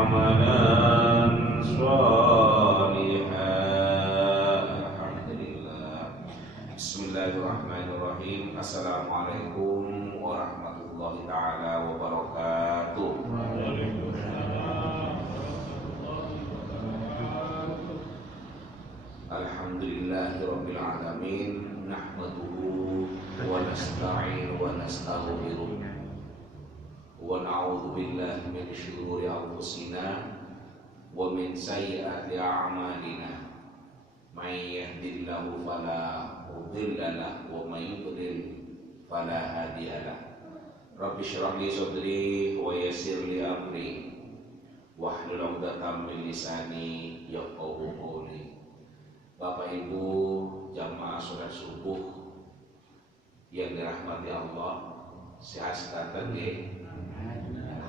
عملا صالحا. Alhamdulillah. Bismillahirrahmanirrahim. Assalamualaikum warahmatullahi taala wabarakatuh. Alhamdulillahirabbil alamin. Nahmaduhu wa nasta'inu wa nastaghfiruh. Wa na'udzu billahi min syururi anfusina wa min sayyiati a'malina. May yahdihillahu fala mudilla lahu wa may yudlil fala hadiya lahu. Rabbi shrah li sadri wa yassir li amri wahlul 'uqdatam min lisani yafqahu qawli. Bapak Ibu jamaah salat subuh yang dirahmati Allah, sehat sekanten nggih.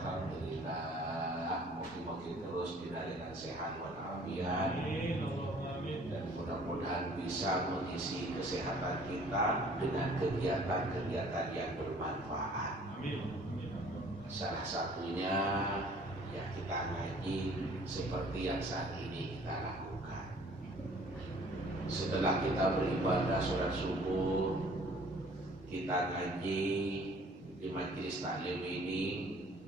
Alhamdulillah, mugi-mugi terus dinaringan sehat walafiat, dan mudah-mudahan bisa mengisi kesehatan kita dengan kegiatan-kegiatan yang bermanfaat. Salah satunya ya kita ngaji seperti yang saat ini kita lakukan. Setelah kita beribadah sholat subuh, kita ngaji di majelis taklim ini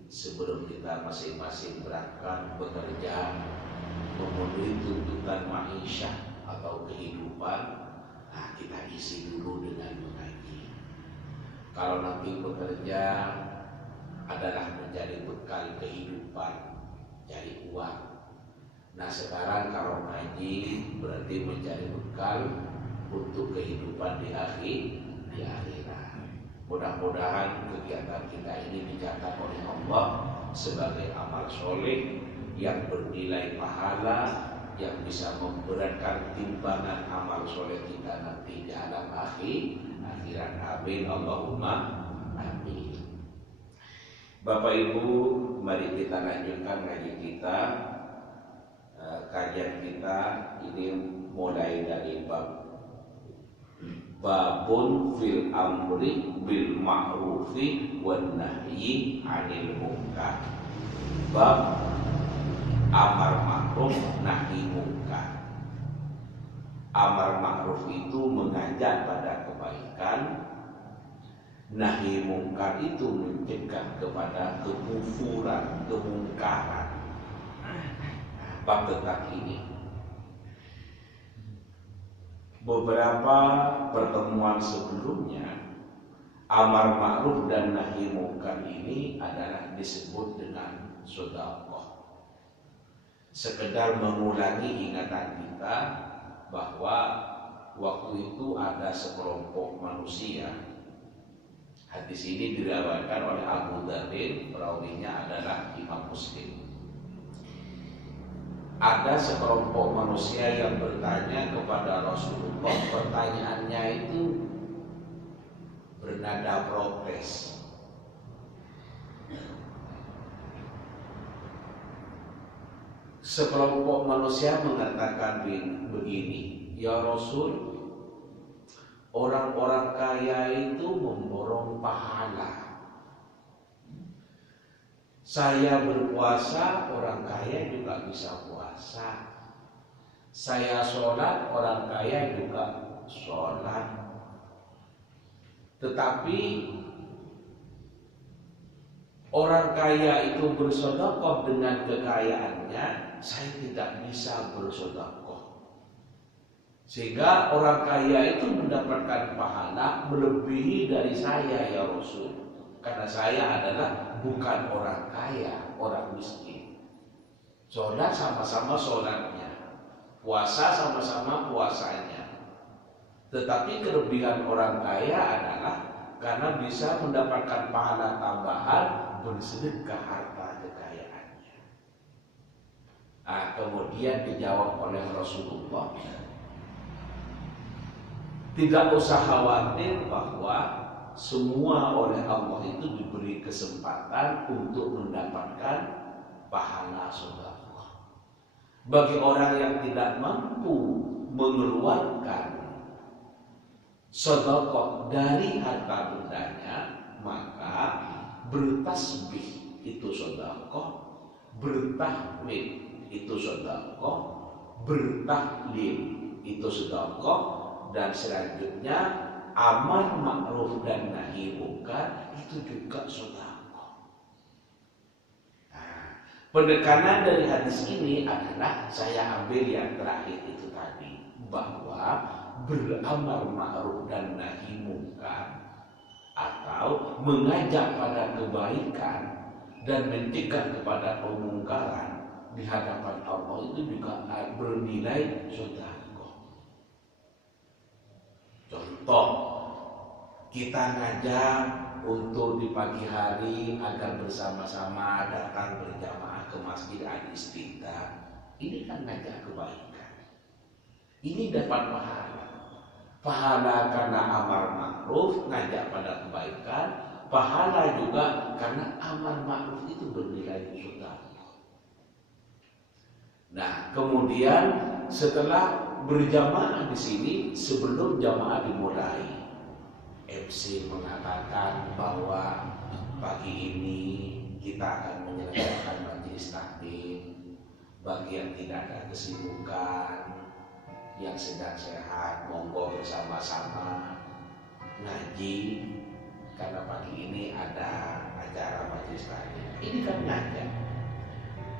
sebelum kita masing-masing berangkat bekerja memenuhi tuntutan ma'isyah atau kehidupan. Nah, kita isi dulu dengan mengaji. Kalau nanti bekerja adalah menjadi bekal kehidupan, cari uang. Nah, sekarang kalau ngaji berarti menjadi bekal untuk kehidupan di akhirat. Mudah-mudahan kegiatan kita ini dicatat oleh Allah sebagai amal soleh yang bernilai pahala, yang bisa memberatkan timbangan amal soleh kita nanti di alam akhirat. Amin Allahumma amin. Bapak Ibu, mari kita lanjutkan ngaji kita. Kajian kita ini mulai dari babun fil amri bil ma'rufi wan nahyi 'anil munkar. Bab amar ma'ruf nahi munkar. Amar ma'ruf itu mengajak pada kebaikan, nahi munkar itu mencegah kepada kekufuran, kemungkaran. Bab tentang ini, beberapa pertemuan sebelumnya, amar ma'ruf dan nahi munkar ini adalah disebut dengan sedekah. Sekedar mengulangi ingatan kita bahwa waktu itu ada sekelompok manusia. Hadis ini diriwayatkan oleh Abu Dzar, perawinya adalah Imam Muslim. Ada sekelompok manusia yang bertanya kepada Rasulullah. Pertanyaannya itu bernada protes. Sekelompok manusia mengatakan begini, ya Rasul, orang-orang kaya itu memborong pahala. Saya berpuasa, orang kaya juga bisa puasa. Saya sholat, orang kaya juga sholat. Tetapi orang kaya itu bersedekah dengan kekayaannya, saya tidak bisa bersedekah. Sehingga orang kaya itu mendapatkan pahala melebihi dari saya, ya Rasul. Karena saya adalah bukan orang kaya, orang miskin. Sholat sama-sama sholatnya, puasa sama-sama puasanya. Tetapi kelebihan orang kaya adalah karena bisa mendapatkan pahala tambahan bersedekah harta kekayaannya. Nah, kemudian dijawab oleh Rasulullah, tidak usah khawatir bahwa semua oleh Allah itu diberi kesempatan untuk mendapatkan pahala sedekah. Bagi orang yang tidak mampu mengeluarkan sedekah dari harta bendanya, maka bertasbih itu sedekah, bertahmid itu sedekah, bertahlil itu sedekah, dan selanjutnya amar ma'ruf dan nahi munkar itu juga sedekah. Nah, penekanan dari hadis ini adalah saya ambil yang terakhir itu tadi, bahwa beramar ma'ruf dan nahi munkar atau mengajak pada kebaikan dan mencegah kepada kemungkaran di hadapan Allah itu juga bernilai sedekah. Contoh, kita ngajak untuk di pagi hari agar bersama-sama datang berjamaah ke Masjid Al-Istiqlal. Ini kan ngajak kebaikan. Ini dapat pahala. Pahala karena amar ma'ruf, ngajak pada kebaikan. Pahala juga karena amar ma'ruf itu bernilai sedekah. Nah, kemudian setelah berjamaah di sini, sebelum jamaah dimulai, MC mengatakan bahwa pagi ini kita akan menyelesaikan majelis taklim. Bagi yang tidak ada kesibukan, yang sedang sehat, monggo bersama-sama ngaji, karena pagi ini ada acara majelis taklim. Ini kan ngajak,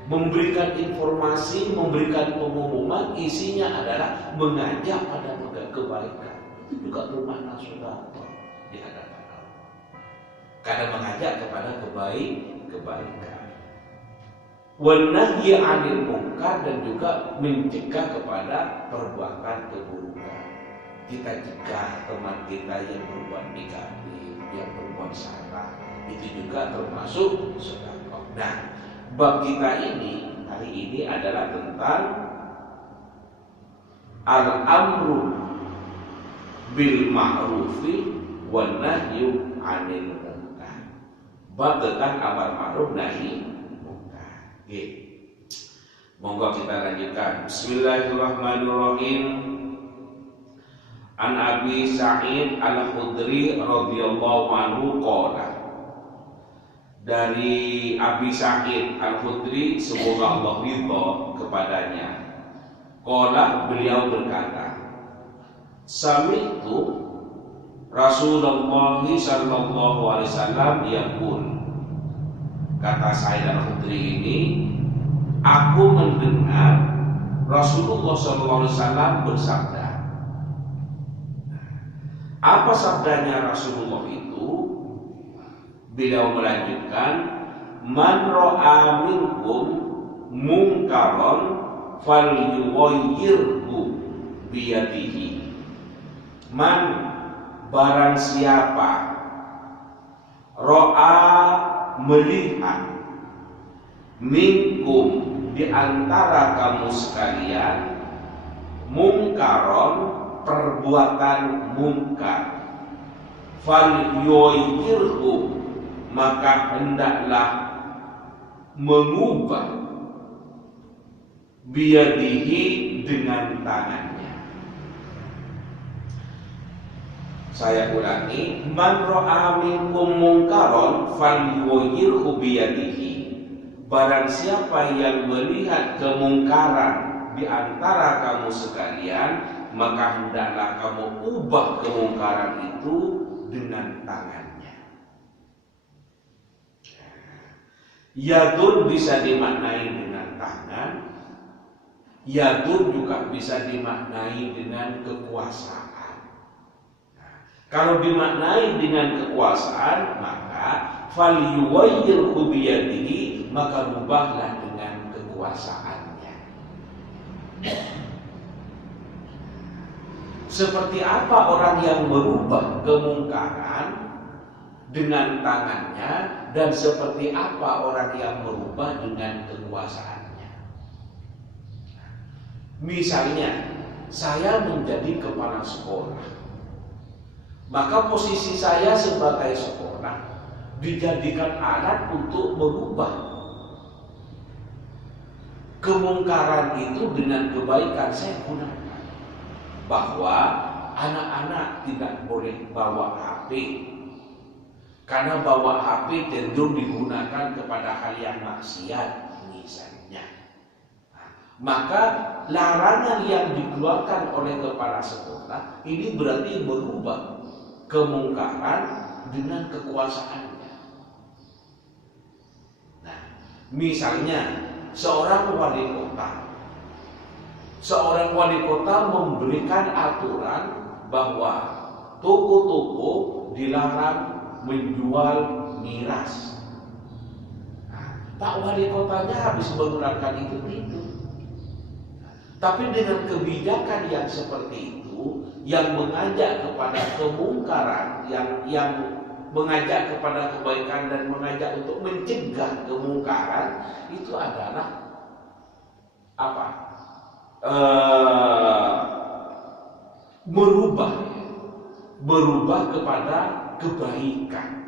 memberikan informasi, memberikan pengumuman, isinya adalah mengajak pada kebaikan. Itu juga bermakna sedekah di hadapan Allah, karena mengajak kepada kebaikan. Wan nahyi 'anil munkar, dan juga mencegah kepada perbuatan keburukan. Kita cegah teman kita yang berbuat negatif, yang berbuat salah, itu juga termasuk sedekah. Nah, bab kita ini hari ini adalah tentang al-amru bil ma'rufi wan nahyu 'anil munkar. Bab tentang amar ma'ruf nahi munkar. Oke. Monggo kita lanjutkan. Bismillahirrahmanirrahim. An Abi Sa'id Al-Khudri radhiyallahu anhu qala. Dari Abi Sa'id Al-Khudri, semoga Allah ridha kepadanya, qala, beliau berkata, sami'tu Rasulullah sallallahu alaihi wasallam yaqul. Kata Sa'id Al-Khudri ini, aku mendengar Rasulullah sallallahu alaihi wasallam bersabda. Apa sabdanya Rasulullah itu? Beliau melanjutkan, man ra'a minkum munkaron falyughayyirhu biyadihi. Man, barang siapa ra'a, melihat, minkum, di antara kamu sekalian, mungkaron, perbuatan mungkar, falyughayyirhu, maka hendaklah mengubah, biyadihi, dengan tangannya. Saya ulangi, man ra'a minkum munkaron falyughayyirhu biyadihi. Barang siapa yang melihat kemungkaran di antara kamu sekalian, maka hendaklah kamu ubah kemungkaran itu dengan tangannya. Yadun bisa dimaknai dengan tangan, yadun juga bisa dimaknai dengan kekuasaan. Nah, kalau dimaknai dengan kekuasaan, maka falyughayyirhu biyadihi, maka rubahlah dengan kekuasaannya. Seperti apa orang yang merubah kemungkaran dengan tangannya, dan seperti apa orang yang merubah dengan kekuasaannya. Misalnya, saya menjadi kepala sekolah, maka posisi saya sebagai sekolah dijadikan alat untuk merubah kemungkaran itu dengan kebaikan. Saya gunakan bahwa anak-anak tidak boleh bawa HP, karena bawa HP cenderung digunakan kepada hal yang maksiat. misalnya. Maka larangan yang dikeluarkan oleh kepala sekolah ini berarti merubah kemungkaran dengan kekuasaannya. Nah, misalnya seorang wali kota memberikan aturan bahwa toko-toko dilarang menjual miras. Nah, Pak Wali Kotanya habis mengeluarkan itu. Tapi dengan kebijakan yang seperti itu, yang mengajak kepada kemungkaran, yang mengajak kepada kebaikan dan mengajak untuk mencegah kemungkaran, itu adalah apa? Berubah kepada kebaikan.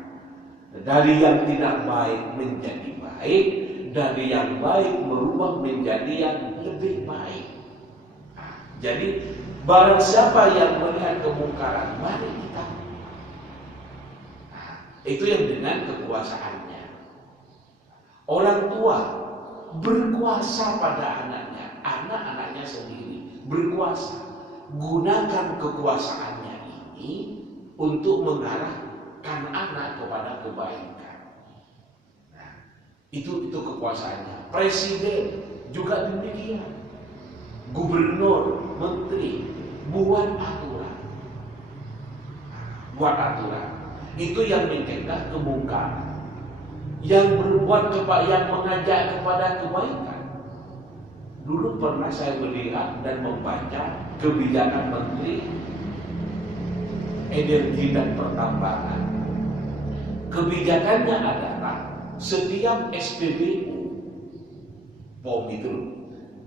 Dari yang tidak baik menjadi baik, dari yang baik berubah menjadi yang lebih baik. Jadi barang siapa yang melihat kemungkaran, mari kita. Itu yang dengan kekuasaannya. Orang tua berkuasa pada anaknya, anak-anaknya sendiri berkuasa. Gunakan kekuasaannya ini untuk mengarahkan anak kepada kebaikan. Nah, itu kekuasaannya. Presiden juga demikian. Gubernur, menteri, buat aturan. Itu yang mencegah kemungkaran, yang mengajak kepada kebaikan. Dulu pernah saya melihat dan membaca kebijakan Menteri Energi dan Pertambangan. Kebijakannya adalah setiap SPBU, POM itu,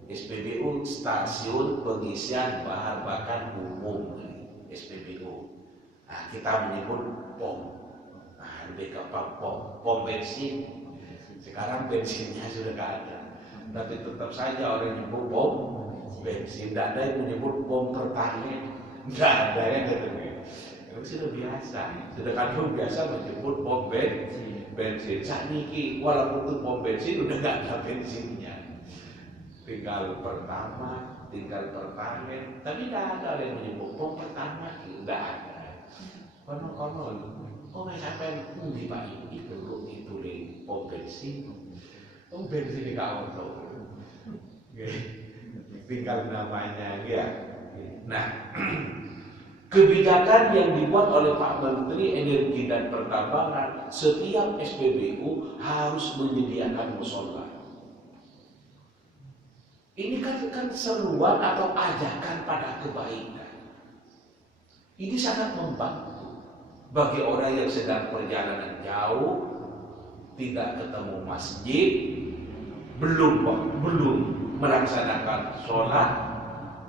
SPBU, stasiun pengisian bahan bakar umum, SPBU. Nah, kita menyebut POM. Nah, lebih ke POM bensin. Sekarang bensinnya sudah tidak ada, tapi tetap saja orang menyebut POM bensin. Tidak ada yang menyebut POM Pertalite. Tidak ada yang katanya. Itu sudah biasa. Sudah kadang biasa menyebut POM bensin. Saat ini walaupun itu POM bensin sudah tidak ada bensinnya. Tinggal pertama, tinggal Pertalite, tapi tidak ada yang menyebut POM pertama, tidak ada. Konon, nggak sampai di Pak ini dulu ditulis POM bensin, POM bensin di kawan tuh, tinggal namanya, ya. Nah, kebijakan yang dibuat oleh Pak Menteri Energi dan Pertambangan, setiap SPBU harus menyediakan mushola. Ini kan seruan atau ajakan pada kebaikan. Ini sangat membantu bagi orang yang sedang perjalanan jauh, tidak ketemu masjid, belum melaksanakan sholat,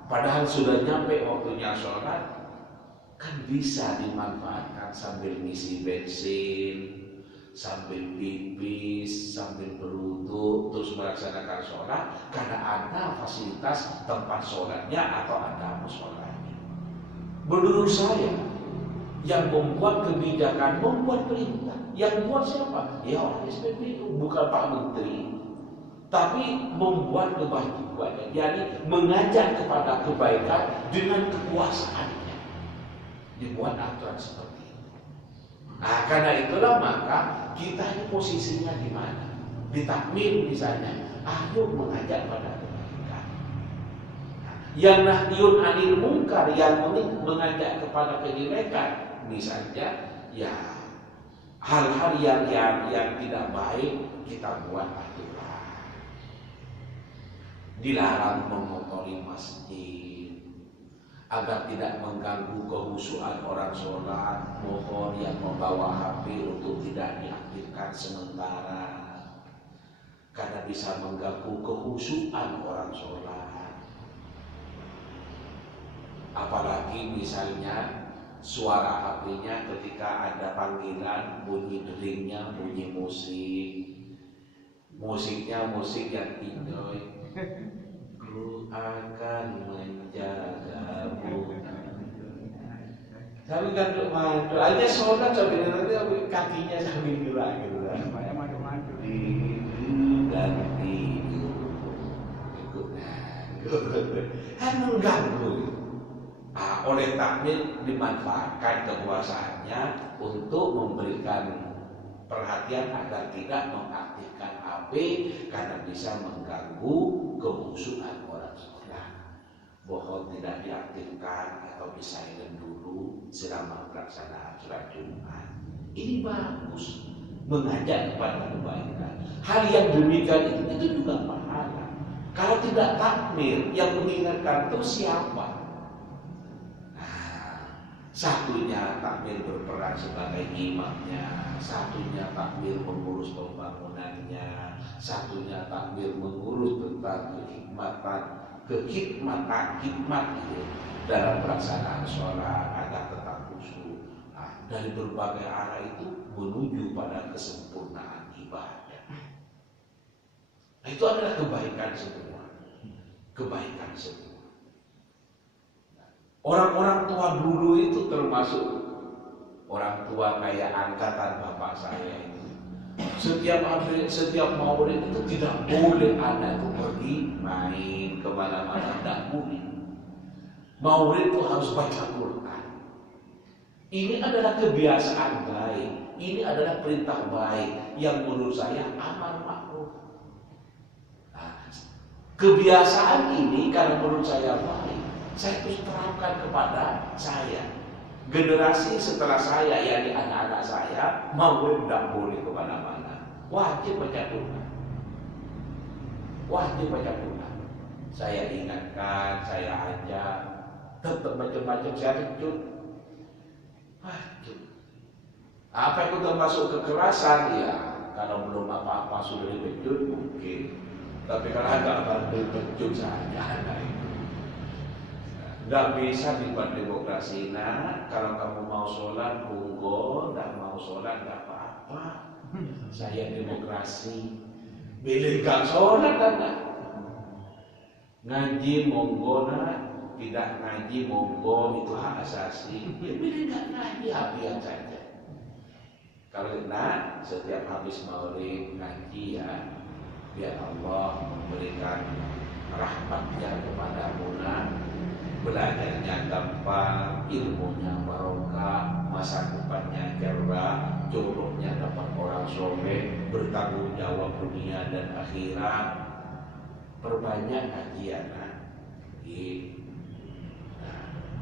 padahal sudah nyampe waktunya sholat, kan bisa dimanfaatkan sambil ngisi bensin, sambil pipis, sambil berwudu, terus melaksanakan sholat, karena ada fasilitas tempat sholatnya atau ada musholanya. Menurut saya, yang membuat kebijakan, membuat perintah, yang buat siapa? Ya orang SPBU, bukan Pak Menteri, tapi membuat kebajikan, yakni mengajak kepada kebaikan dengan kekuasaannya, dibuat aturan seperti itu. Nah, karena itulah maka kita ini posisinya di mana? Di takmir misalnya, ayo mengajak pada kebaikan. Yang nahyun anil munkar, yang mengajak kepada kejelekan, misalnya ya hal-hal yang tidak baik kita buat aturan. Dilarang mengotori masjid, agar tidak mengganggu kehusuan orang sholat, mohon yang membawa HP untuk tidak diaktifkan sementara, karena bisa mengganggu kehusuan orang sholat. Apalagi misalnya suara HP-nya ketika ada panggilan, bunyi deringnya, bunyi musiknya musik yang enjoy. Ku akan menjagamu. Tapi kan madu aja sholat sambil nanti kakinya sambil gerak gitu kan. Supaya maju-maju. Dan Kan mengganggu. Oleh takmir dimanfaatkan kekuasaannya untuk memberikan perhatian agar tidak mengaktifkan HP karena bisa mengganggu kehusuan orang sholat. Mohon tidak diaktifkan atau di silent dulu selama pelaksanaan sholat Jumat. Ini bagus, mengajak kepada kebaikan. Hal yang demikian itu juga pahala. Kalau tidak takmir yang mengingatkan itu siapa? Satunya takmir berperan sebagai imamnya, satunya takmir mengurus pembangunannya, satunya takmir mengurus tentang hikmat itu dalam pelaksanaan sholat agar tetap khusyuk. Dari berbagai arah itu menuju pada kesempurnaan ibadah. Itu adalah kebaikan semua, kebaikan semua. Orang-orang tua dulu itu termasuk orang tua kayak angkatan bapak saya itu. Setiap maulid itu tidak boleh anak itu pergi main kemana-mana, tidak boleh. Maulid itu harus baca Quran. Ini adalah kebiasaan baik. Ini adalah perintah baik yang menurut saya amar ma'ruf. Kebiasaan ini karena menurut saya baik, saya terus terapkan kepada saya. Generasi setelah saya, yakni anak-anak saya, maulid tidak boleh kemana-mana. Wajib baca Quran. Wajib baca Quran. Saya ingatkan, saya ajak, tetap macam-macam saya kejut. Wajib. Apa yang termasuk kekerasan ya? Kalau belum apa-apa sudah dikejut mungkin. Tapi kalau agak bantu kejut saja. Tidak bisa dibuat demokrasi. Nah, kalau kamu mau sholat, monggo. Tidak mau sholat, tidak apa-apa. Saya demokrasi. Pilih gak sholat kan? Ngaji monggo, nah. Tidak ngaji monggo, itu hak asasi. Ya pilih gak ngaji, habian saja. Kalau setiap habis maulid ngaji ya, biar Allah memberikan rahmatnya kepada muna. Belajarnya gampang, ilmunya barokah, masa depannya cerah, jodohnya dapat orang soleh, bertanggung jawab dunia dan akhirat. Perbanyak kajian.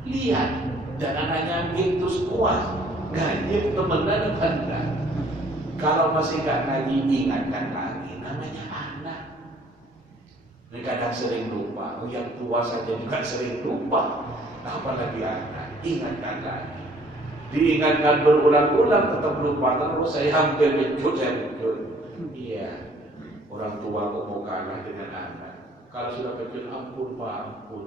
Lihat, jangan hanya terus puas, ngaji temenan anda. Kalau masih gak ngaji, ingatkan lagi, namanya anak. Ini kadang sering lupa, yang tua saja juga sering lupa, apalagi anak. Ingatkan lagi, diingatkan berulang-ulang tetap lupa. Terus saya hampir becut. Iya, orang tua kok mau kalah dengan anak. Kalau sudah becut, ampun pak, ampun.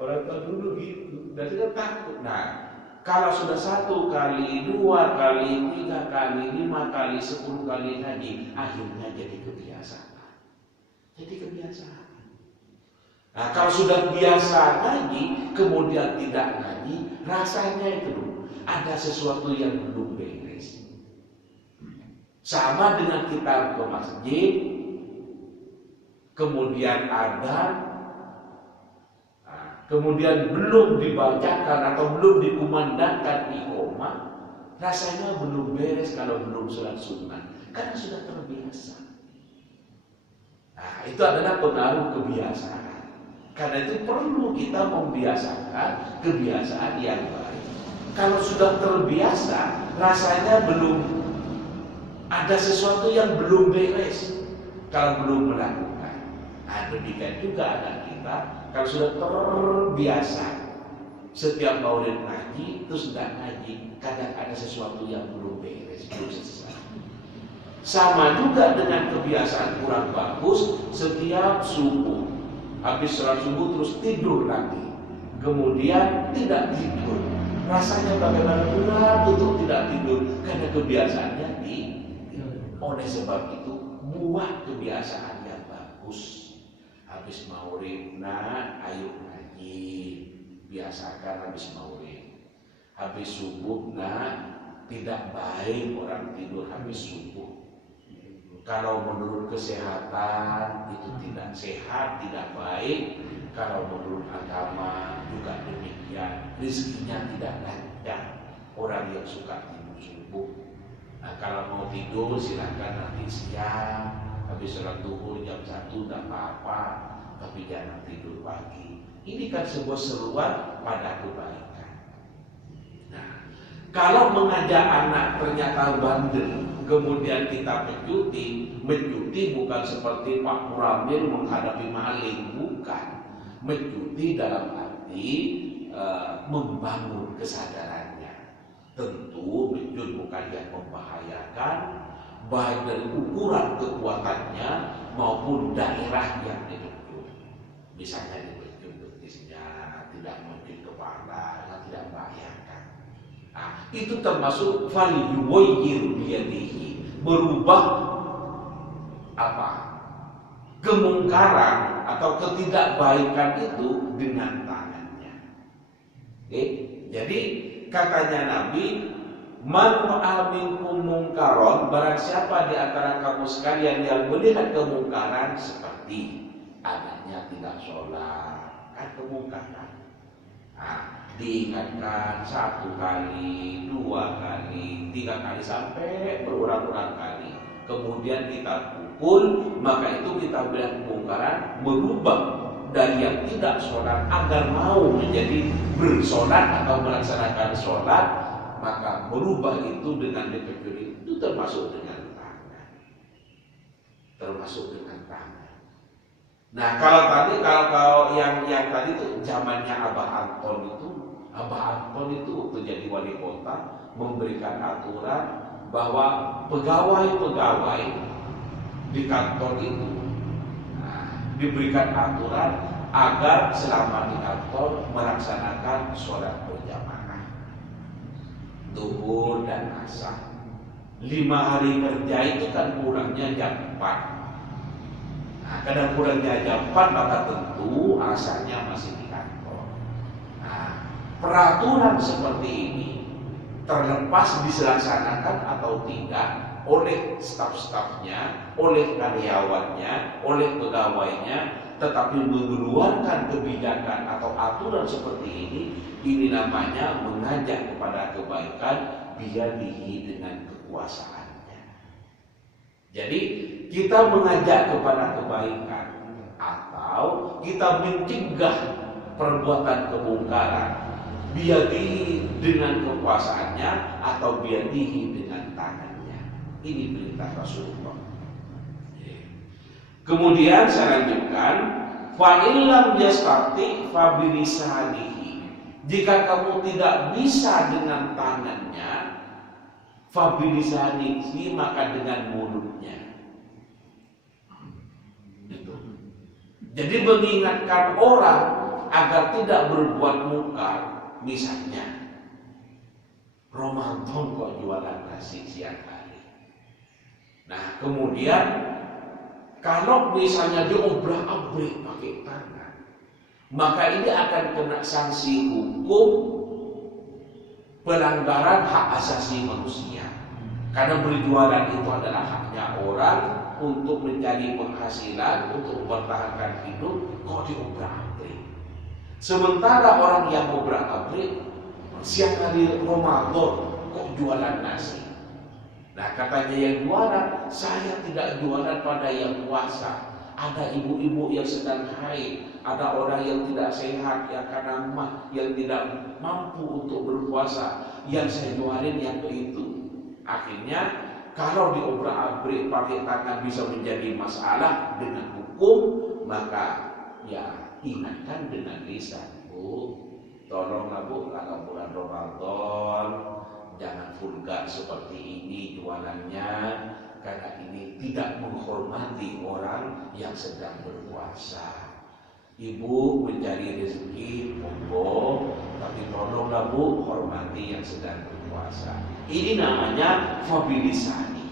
Orang tua dulu gitu, dan kita takut. Nah, kalau sudah 1 kali, 2 kali, 3 kali, 5 kali, 10 kali ngaji, akhirnya jadi kebiasaan. Jadi kebiasaan. Nah, kalau sudah biasa ngaji, kemudian tidak ngaji, rasanya itu ada sesuatu yang belum beres. Sama dengan kita ke masjid, kemudian ada kemudian belum dibacakan atau belum dikumandangkan iqamah, rasanya belum beres kalau belum sholat sunnah, karena sudah terbiasa. Nah, itu adalah pengaruh kebiasaan. Karena itu perlu kita membiasakan kebiasaan yang baik. Kalau sudah terbiasa, rasanya belum ada sesuatu yang belum beres kalau belum melakukan. Nah, demikian juga anak kita. Kalau sudah terbiasa setiap maulid ngaji, terus tidak ngaji, kadang ada sesuatu yang belum beres, belum selesai. Sama juga dengan kebiasaan kurang bagus, setiap subuh, habis sholat subuh terus tidur lagi, kemudian tidak tidur. Rasanya bagaimana berat untuk tidak tidur, karena kebiasaannya oleh sebab itu, buat kebiasaan yang bagus. Habis maulid, ayo ngaji, biasakan habis maulid. Habis subuh, tidak baik orang tidur habis subuh. Kalau menurut kesehatan itu tidak sehat, tidak baik. Kalau menurut agama juga demikian. Rezekinya tidak lancar. Orang yang suka tidur subuh. Nah, kalau mau tidur silakan nanti siang. Habis sholat duhur jam 1 tidak apa-apa. Tapi jangan tidur pagi. Ini kan sebuah seruan pada kebaikan. Nah, kalau mengajak anak ternyata bandel, kemudian kita mencuti bukan seperti Pak Muramil menghadapi maling, bukan. Mencuti dalam arti membangun kesadarannya. Tentu mencut bukan yang membahayakan, baik dari ukuran kekuatannya maupun daerah yang dibentuk. Misalnya dibentuk betisnya, tidak mungkin kepala, tidak membahayakan. Nah, itu termasuk falyughayyir biyadihi, merubah apa? Kemungkaran atau ketidakbaikan itu dengan tangannya. Oke? Jadi katanya Nabi, man ra'a minkum mungkaron, barang siapa di antara kamu sekalian yang melihat kemungkaran seperti anaknya tidak sholat, kan kemungkaran. Nah, diingatkan 1 kali, 2 kali, 3 kali sampai berulang-ulang kali. Kemudian kita pukul, maka itu kita bilang kemungkaran, merubah dari yang tidak sholat agar mau menjadi bersolat atau melaksanakan sholat, maka merubah itu dengan dipikir itu termasuk dengan tangan. Termasuk dengan tangan. Nah, kalau yang tadi itu zamannya Abah Anton itu waktu jadi wali kota memberikan aturan bahwa pegawai-pegawai di kantor itu diberikan aturan agar selama di kantor melaksanakan sholat berjamaah duhur dan asar. 5 hari kerja itu kan pulangnya jam 4. Nah, kadang pulangnya jam 4 maka tentu asarnya masih di kantor. Nah, peraturan seperti ini terlepas dilaksanakan atau tidak oleh staf-stafnya, oleh karyawannya, oleh pegawainya, tetapi mengeluarkan kebijakan atau aturan seperti ini namanya mengajak kepada kebaikan biyadihi dengan kekuasaannya. Jadi kita mengajak kepada kebaikan atau kita mencegah perbuatan kemungkaran biyadihi dengan kekuasaannya atau biyadihi dengan tangannya. Ini perintah Rasulullah. Kemudian saya lanjutkan, fa illam yastati fa bilisanihi. Jika kamu tidak bisa dengan tangannya, fa bilisanihi, maka dengan mulutnya. Itu. Jadi mengingatkan orang agar tidak berbuat mungkar. Misalnya Ramadan kok jualan nasi siang hari. Nah, kemudian kalau misalnya diobrak-abrik pakai tangan, maka ini akan kena sanksi hukum pelanggaran hak asasi manusia. Karena berjualan itu adalah haknya orang untuk mencari penghasilan, untuk mempertahankan hidup, kok diobrak-abrik. Sementara orang yang obrak-abrik siang hari Ramadan kok jualan nasi. Nah, katanya yang jualan, saya tidak jualan pada yang puasa. Ada ibu-ibu yang sedang haid, ada orang yang tidak sehat, yang karena yang tidak mampu untuk berpuasa. Yang saya jualin yang itu. Akhirnya kalau diobrak-abrik pakai tangan bisa menjadi masalah dengan hukum, maka ya ingatkan dengan lisan, Bu, tolonglah Bu, kalau bulan Ramadan jangan vulgar seperti ini jualannya, karena ini tidak menghormati orang yang sedang berpuasa. Ibu mencari rezeki, monggo, tapi tolonglah Bu, hormati yang sedang berpuasa. Ini namanya fabilisani.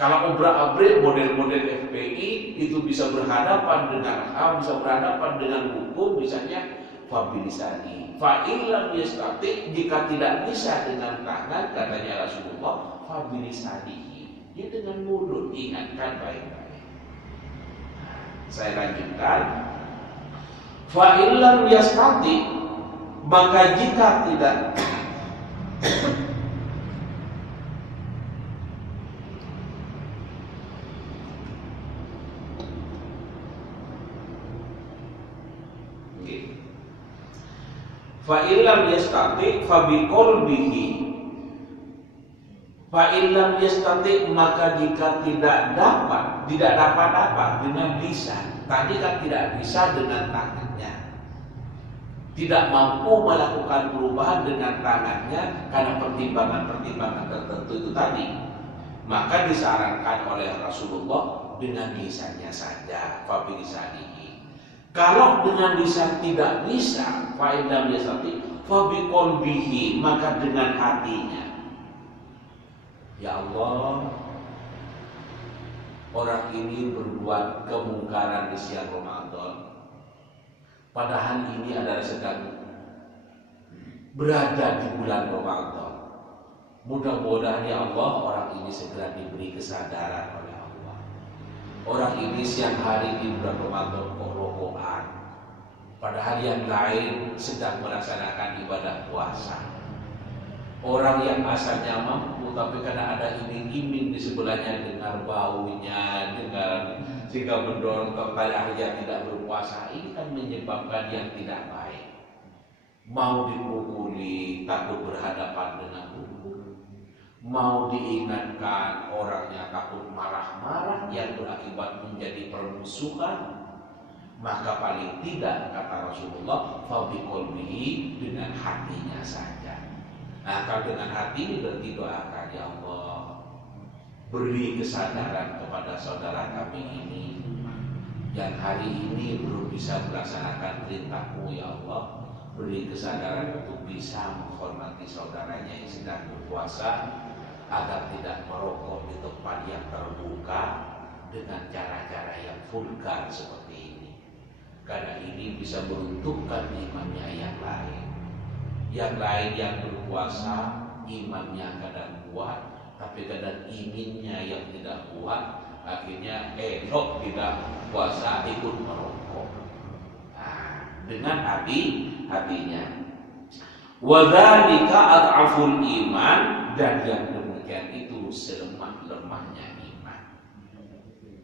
Kalau obrak-abrik model-model FPI itu bisa berhadapan dengan HAM, bisa berhadapan dengan hukum, misalnya fabilisani. Fa illam yastati, jika tidak bisa dengan tangan, katanya Rasulullah, fabilisani, Ya dengan mulut, ingatkan baik-baik. Saya lanjutkan. Fa illam yastati, maka jika tidak fa illam yastati fa biqalbihi, fa illam yastati, maka jika tidak dapat apa dengan lisan. Tadi kan tidak bisa dengan tangannya, tidak mampu melakukan perubahan dengan tangannya karena pertimbangan-pertimbangan tertentu itu tadi. Maka disarankan oleh Rasulullah dengan lisannya saja, fa bilisanihi. Kalau dengan lisan tidak bisa, fa illam yastati fa biqalbihi, maka dengan hatinya. Ya Allah, orang ini berbuat kemungkaran di siang Ramadan, padahal ini adalah sedang berada di bulan Ramadan. Mudah-mudahan ya Allah, orang ini segera diberi kesadaran oleh Allah. Orang ini siang hari di bulan Ramadan kok rokokan, padahal yang lain sedang melaksanakan ibadah puasa. Orang yang asalnya mampu, tapi karena ada iming-iming di sebelahnya, dengar baunya, sehingga mendorong kepada yang tidak berpuasa. Ini kan menyebabkan yang tidak baik. Mau dipukuli, takut berhadapan dengan hukum. Mau diingatkan, orangnya takut marah-marah yang berakibat menjadi permusuhan. Maka paling tidak, kata Rasulullah, fa biqalbihi, dengan hatinya saja. Nah, kalau dengan hati ini berarti doakan, ya Allah, beri kesadaran kepada saudara kami ini yang hari ini belum bisa melaksanakan perintah-Mu, ya Allah. Beri kesadaran untuk bisa menghormati saudaranya yang sedang berpuasa, agar tidak merokok di tempat yang terbuka dengan cara-cara yang vulgar seperti ini. Karena ini bisa meruntuhkan imannya yang lain. Yang lain yang berpuasa, imannya kadang kuat, tapi kadang imannya yang tidak kuat, akhirnya elok tidak puasa, ikut merokok. Nah, dengan hatinya. Wadzalika ad'aful iman, dan yang demikian itu selemah-lemahnya iman.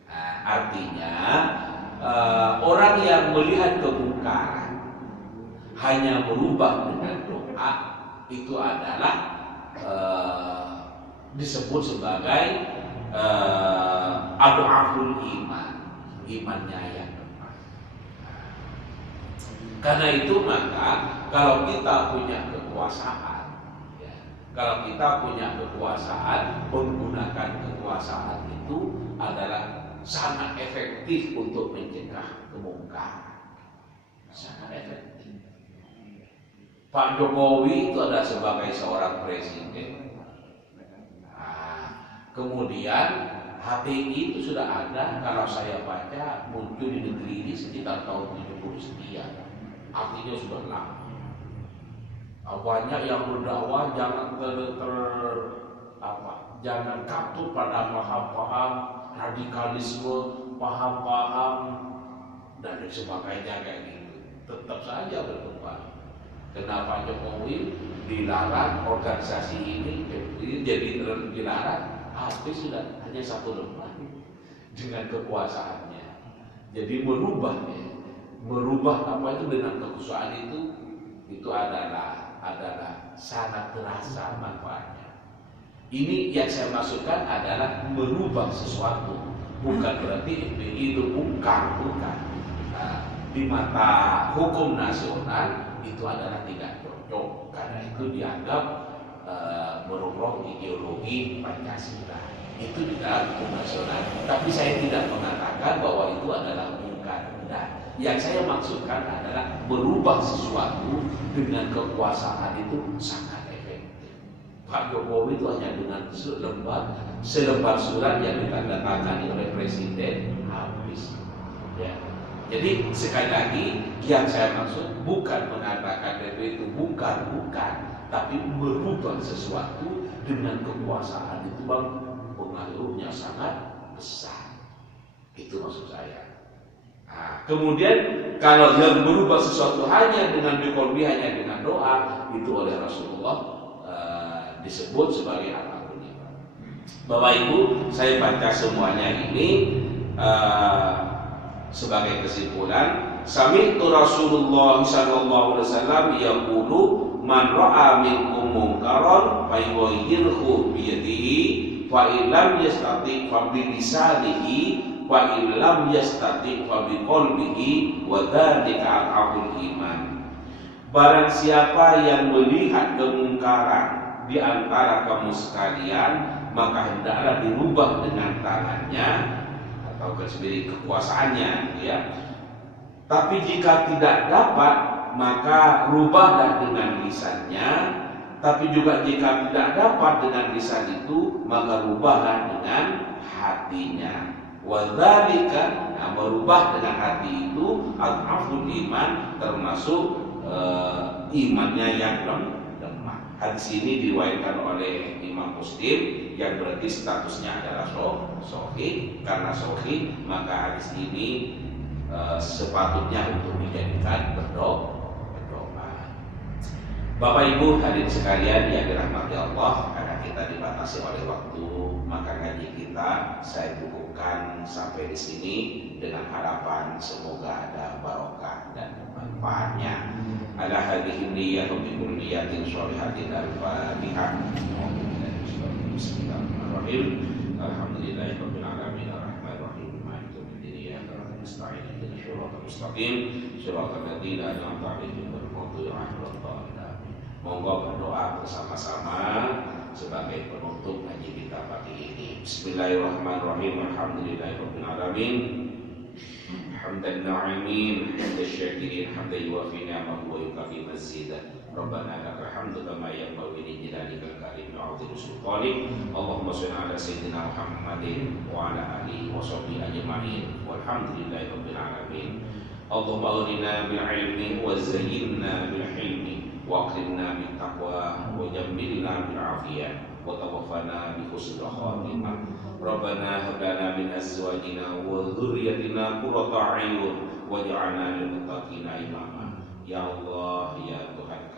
Nah, artinya orang yang melihat kemungkaran hanya berubah dengan doa, itu adalah disebut sebagai ad'aful iman, imannya yang lemah. Karena itu maka kalau kita punya kekuasaan, ya, kalau kita punya kekuasaan, menggunakan kekuasaan itu adalah sangat efektif untuk mencegah kemungkaran, sangat efektif. Pak Jokowi itu adalah sebagai seorang presiden. Nah, kemudian HTI itu sudah ada, kalau saya baca muncul di negeri ini sekitar tahun 70 sekian. Artinya sudah lama. Banyak yang berdakwah jangan katut pada paham-paham radikalisme, paham-paham dan sebagainya kayak gitu. Tetap saja berkembang. Kenapa Jokowi dilarang organisasi ini jadi dilarang? Habis sudah hanya satu lembar dengan kekuasaannya. Jadi merubah apa itu dengan kekuasaan itu adalah sangat terasa manfaatnya. Ini yang saya maksudkan adalah merubah sesuatu, bukan berarti FPI itu bukan. Nah, di mata hukum nasional itu adalah tidak cocok, karena itu dianggap merongrong ideologi Pancasila. Itu di dalam hukum nasional. Tapi saya tidak mengatakan bahwa itu adalah bukan. Nah, yang saya maksudkan adalah merubah sesuatu dengan kekuasaan itu sangat efektif. Pak Jokowi itu hanya dengan selembar surat yang ditandatangani oleh presiden habis. Ya. Jadi sekali lagi yang saya maksud bukan mengatakan DP itu bukan, tapi merubah sesuatu dengan kekuasaan itu bang pengaruhnya sangat besar. Itu maksud saya. Nah, kemudian kalau yang berubah sesuatu hanya dengan biqolbi, hanya dengan doa, itu oleh Rasulullah disebut sebagai al-amrul iman. Bapak Ibu, saya baca semuanya ini sebagai kesimpulan. Sami'tu Rasulullah sallallahu alaihi wasallam yaqulu man ra'a minkum munkaran falyughayyirhu bi yadihi fa illam yastati fa bi lisanihi wa illam yastati fa bi qalbihi wa dzalika al-amrul iman. Barang siapa yang melihat kemungkaran di antara kamu sekalian, maka hendaklah dirubah dengan tangannya atau sendiri kekuasaannya, ya. Tapi jika tidak dapat, maka rubahlah dengan lisannya. Tapi juga jika tidak dapat dengan lisan itu, maka rubahlah dengan hatinya. Wadzalika, merubah dengan hati itu al-aful iman, termasuk imannya yang lemah. Hadis ini diriwayatkan oleh Imam Muslim, yang berarti statusnya adalah sahih. Karena sahih, maka hadis ini sepatutnya untuk dijadikan berdoa. Bapak Ibu hadirin sekalian yang dirahmati Allah, karena kita dibatasi oleh waktu, maka ngaji kita saya cukupkan sampai di sini dengan harapan semoga ada barokah dan manfaatnya. Ala hadhihi niyyah bi kulliyatin sholihatin al-Fatihah. Bismillahirrahmanirrahim. Alhamdulillahirabbil alamin arrahmanir rahim maliki yaumiddin iyyaka na'budu wa nasta'in ihdinas siratal mustaqim siratal ladzina an'amta 'alaihim ghairil maghdubi 'alaihim waladdallin. Monggo berdoa bersama-sama sebagai penutup ngaji kita pagi ini. Bismillahirrahmanirrahim. Alhamdulillahirabbil alamin. Hamdan na'imin, hamdan syakirin, hamdan yuwafi ni'amahu wa yukafi mazidah. Rabbana lakal hamdu kama yanbaghi li jalalikal karim wa 'azimi sultanik. Allahumma shalli ala sayyidina Muhammadin wa ala alihi wa sahbihi ajma'in. Walhamdulillahi rabbil alamin. Allahumma aghnina bil ilmi wa zayyinna bil hilmi wa akrimna bit taqwa wa jammilna bil afiyah wa tawaffana bi husnil khatimah. Rabbana hab lana min azwajina wa dhurriyyatina qurrata a'yun waj'alna lil muttaqina imama. Ya Allah, ya Tuhan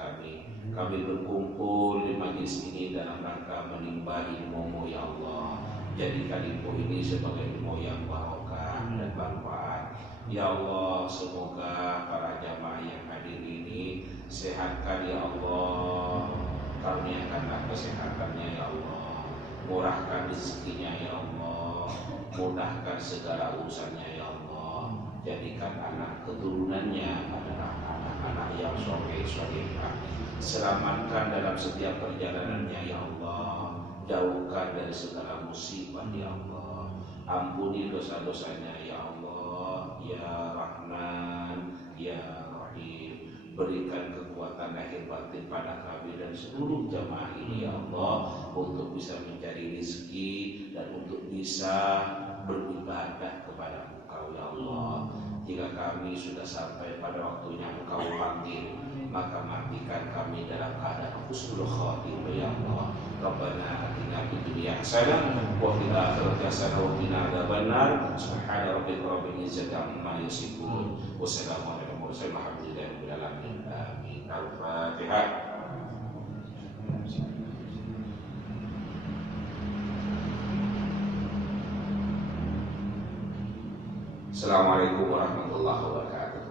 kami berkumpul di majlis ini dalam rangka menimba ilmu-Mu, ya Allah. Jadikan ilmu ini sebagai ilmu yang barokah dan manfaat. Ya Allah, semoga para jamaah yang hadir ini sehatkan, ya Allah. Karuniakanlah kesehatannya, ya Allah. Murahkan rezekinya, ya Allah. Mudahkan segala urusannya, ya Allah. Jadikan anak keturunannya adalah anak-anak yang soleh-solehah. Selamatkan dalam setiap perjalanannya, ya Allah. Jauhkan dari segala musibah, ya Allah. Ampuni dosa-dosanya, ya Allah. Ya Rahman, ya Rahim. Berikan kekuatan lahir batin pada kami dan seluruh jamaah ini, ya Allah, untuk bisa mencari rezeki dan untuk bisa beribadah kepada Engkau, ya Allah. Jika kami sudah sampai pada waktunya Engkau panggil, maka matikan kami dalam keadaan husnul khatimah, ya Allah. Rabbana atina fid dunya hasanah wa fil akhirati hasanah wa qina adzabannar. Subhana rabbika rabbil izzati amma yasifun. Wassalamu ala mursalin walhamdulillahi rabbil alamin. Amin. Al-Fatihah. Assalamualaikum warahmatullahi wabarakatuh.